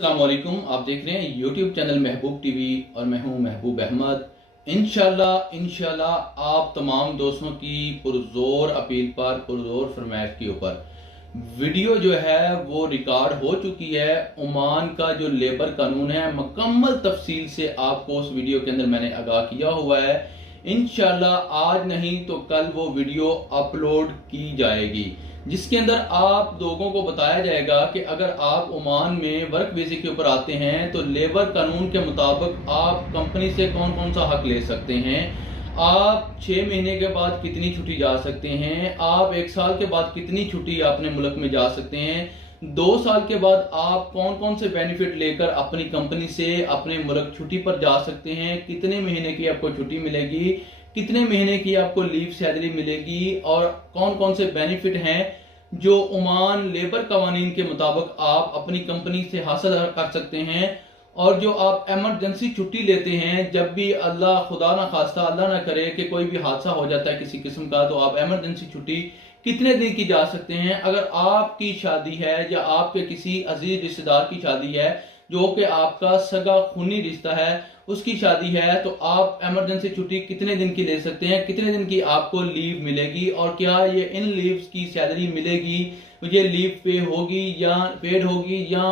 अस्सलाम वालेकुम। आप देख रहे हैं यूट्यूब चैनल महबूब टीवी और मैं हूं महबूब अहमद। इंशाल्लाह आप तमाम दोस्तों की पुरजोर अपील पर, पुरजोर फरमाइश के ऊपर वीडियो जो है वो रिकॉर्ड हो चुकी है। ओमान का जो लेबर कानून है मुकम्मल तफसील से आपको उस वीडियो के अंदर मैंने आगाह किया हुआ है। इंशाल्लाह आज नहीं तो कल वो वीडियो अपलोड की जाएगी, जिसके अंदर आप लोगों को बताया जाएगा कि अगर आप ओमान में वर्क वीजे के ऊपर आते हैं तो लेबर कानून के मुताबिक आप कंपनी से कौन कौन सा हक ले सकते हैं, आप 6 महीने के बाद कितनी छुट्टी जा सकते हैं, आप 1 साल के बाद कितनी छुट्टी अपने मुल्क में जा सकते हैं, 2 साल के बाद आप कौन कौन से बेनिफिट लेकर अपनी कंपनी से अपने मुल्क छुट्टी पर जा सकते हैं, कितने महीने की आपको छुट्टी मिलेगी, कितने महीने की आपको लीव सैलरी मिलेगी और कौन कौन से बेनिफिट हैं जो ओमान लेबर कवानीन के मुताबिक आप अपनी कंपनी से हासिल कर सकते हैं। और जो आप एमरजेंसी छुट्टी लेते हैं, जब भी अल्लाह खुदा ना खास्ता अल्लाह ना करे कि कोई भी हादसा हो जाता है किसी किस्म का, तो आप एमरजेंसी छुट्टी कितने दिन की जा सकते हैं। अगर आपकी शादी है या आपके किसी अजीज रिश्तेदार की शादी है जो कि आपका सगा खूनी रिश्ता है, उसकी शादी है, तो आप एमरजेंसी छुट्टी कितने दिन की ले सकते हैं, कितने दिन की आपको लीव मिलेगी और क्या ये इन लीव्स की सैलरी मिलेगी, ये लीव पे होगी या पेड होगी या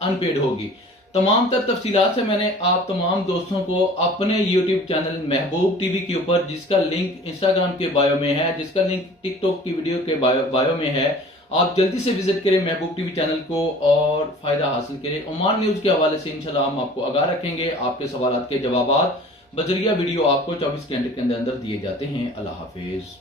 अनपेड होगी। तमाम तर तफसीलात से मैंने आप तमाम दोस्तों को अपने यूट्यूब चैनल महबूब टीवी के ऊपर, जिसका लिंक इंस्टाग्राम के बायो में है, जिसका लिंक टिकटॉक की वीडियो के बायो में है, आप जल्दी से विजिट करें महबूब टीवी चैनल को और फायदा हासिल करें। ओमान न्यूज के हवाले से इंशाल्लाह हम आपको आगाह रखेंगे। आपके सवालात के जवाबात बजरिया वीडियो आपको 24 घंटे के अंदर अंदर दिए जाते हैं। अल्लाह हाफिज।